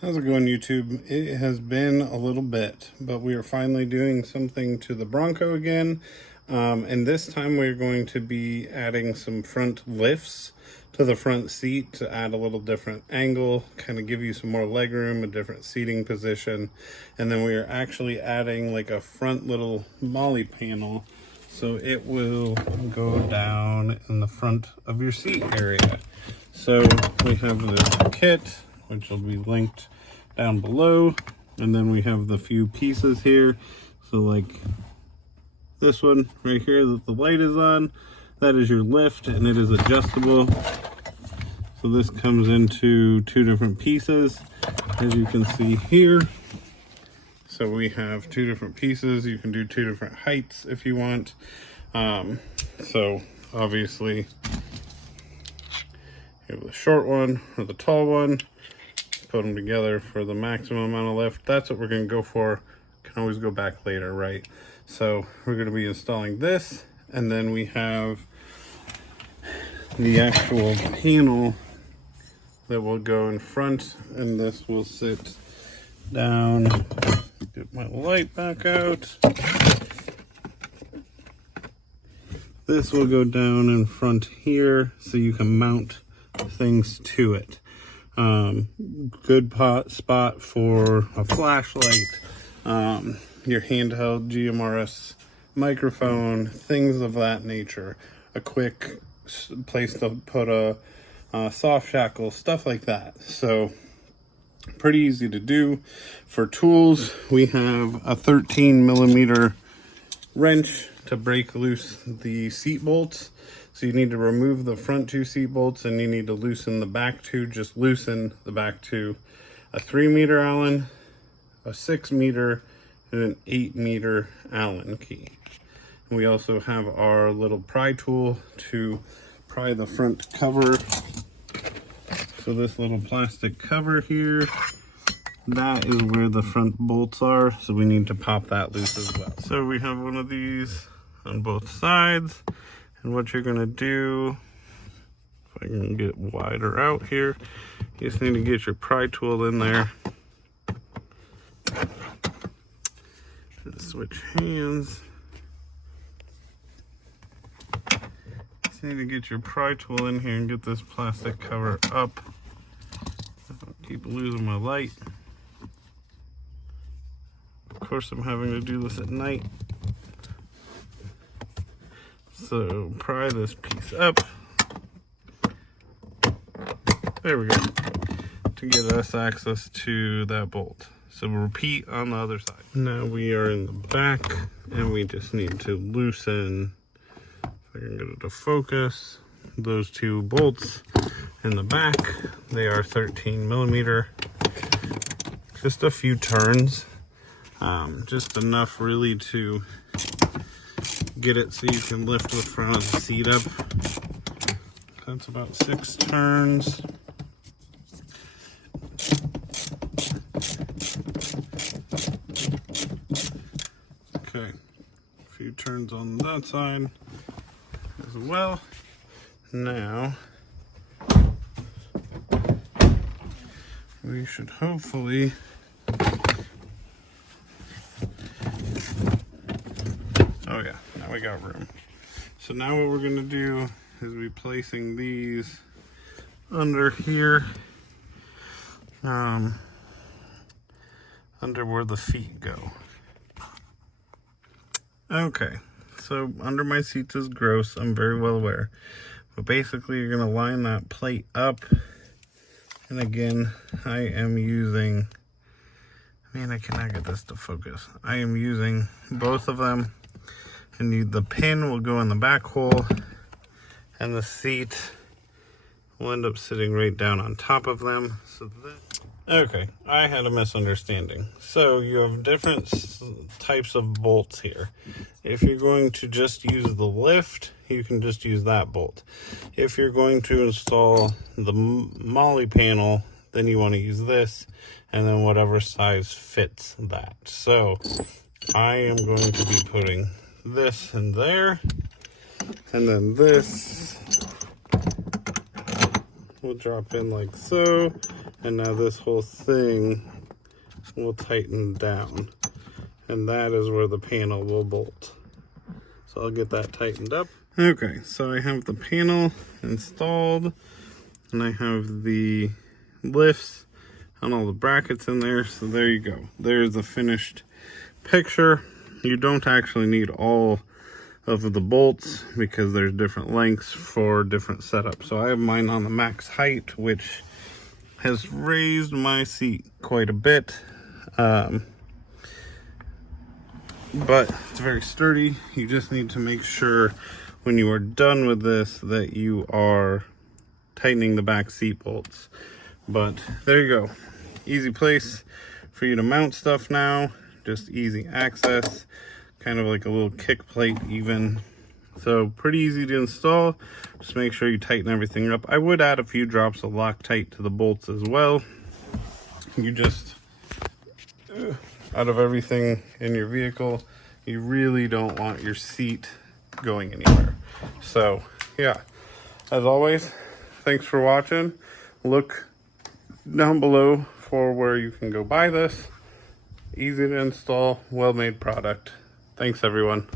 How's it going, YouTube? It has been a little bit, but we are finally doing something to the Bronco again. And this time we're going to be adding some front lifts to the front seat to add a little different angle, kind of give you some more leg room, a different seating position. And then we are actually adding like a front little molle panel, so it will go down in the front of your seat area. So we have this kit, which will be linked down below, and then we have the few pieces here. So like this one right here that the light is on, that is your lift, and it is adjustable. So this comes into two different pieces, as you can see here. So we have two different pieces. You can do two different heights if you want. So obviously you have the short one or the tall one. Put them together for the maximum amount of lift. That's what we're going to go for. Can always go back later, right? So we're going to be installing this, and then we have the actual panel that will go in front, and this will sit down. Get my light back out. This will go down in front here, so you can mount things to it. Good spot for a flashlight, your handheld GMRS microphone, things of that nature. A quick place to put a soft shackle, stuff like that. So pretty easy to do. For tools, we have a 13mm wrench to break loose the seat bolts. So you need to remove the front two seat bolts, and you need to loosen the back two. Just loosen the back two. A 3-meter Allen, a 6-meter, and an 8-meter Allen key. And we also have our little pry tool to pry the front cover. So this little plastic cover here, that is where the front bolts are. So we need to pop that loose as well. So we have one of these on both sides. And what you're gonna do, if I can get wider out here, you just need to get your pry tool in there. And switch hands. Just need to get your pry tool in here and get this plastic cover up. I keep losing my light. Of course, I'm having to do this at night. So pry this piece up. There we go. To get us access to that bolt. So we'll repeat on the other side. Now we are in the back, and we just need to loosen, if I can get it to focus, those two bolts in the back. They are 13mm. Just a few turns. Just enough really to get it so you can lift the front of the seat up. That's about 6 turns. Okay, a few turns on that side as well. Now we should hopefully we got room. So now what we're going to do is be placing these under here, under where the feet go. Okay, so under my seats is gross, I'm very well aware, but basically you're going to line that plate up, and again I am using, man, I cannot get this to focus. I am using both of them. And the pin will go in the back hole, and the seat will end up sitting right down on top of them. So okay, I had a misunderstanding. So you have different types of bolts here. If you're going to just use the lift, you can just use that bolt. If you're going to install the molle panel, then you want to use this, and then whatever size fits that. So I am going to be putting this in there, and then this will drop in like so, And now this whole thing will tighten down. And that is where the panel will bolt. So I'll get that tightened up. Okay, so I have the panel installed. And I have the lifts and all the brackets in there. So there you go. There's the finished picture. You don't actually need all of the bolts because there's different lengths for different setups. So I have mine on the max height, which has raised my seat quite a bit. But it's very sturdy. You just need to make sure when you are done with this that you are tightening the back seat bolts. But there you go. Easy place for you to mount stuff now. Just easy access, kind of like a little kick plate even. So pretty easy to install. Just make sure you tighten everything up. I would add a few drops of Loctite to the bolts as well. You just, out of everything in your vehicle, you really don't want your seat going anywhere. So yeah, as always, thanks for watching. Look down below for where you can go buy this. Easy to install, well-made product. Thanks everyone.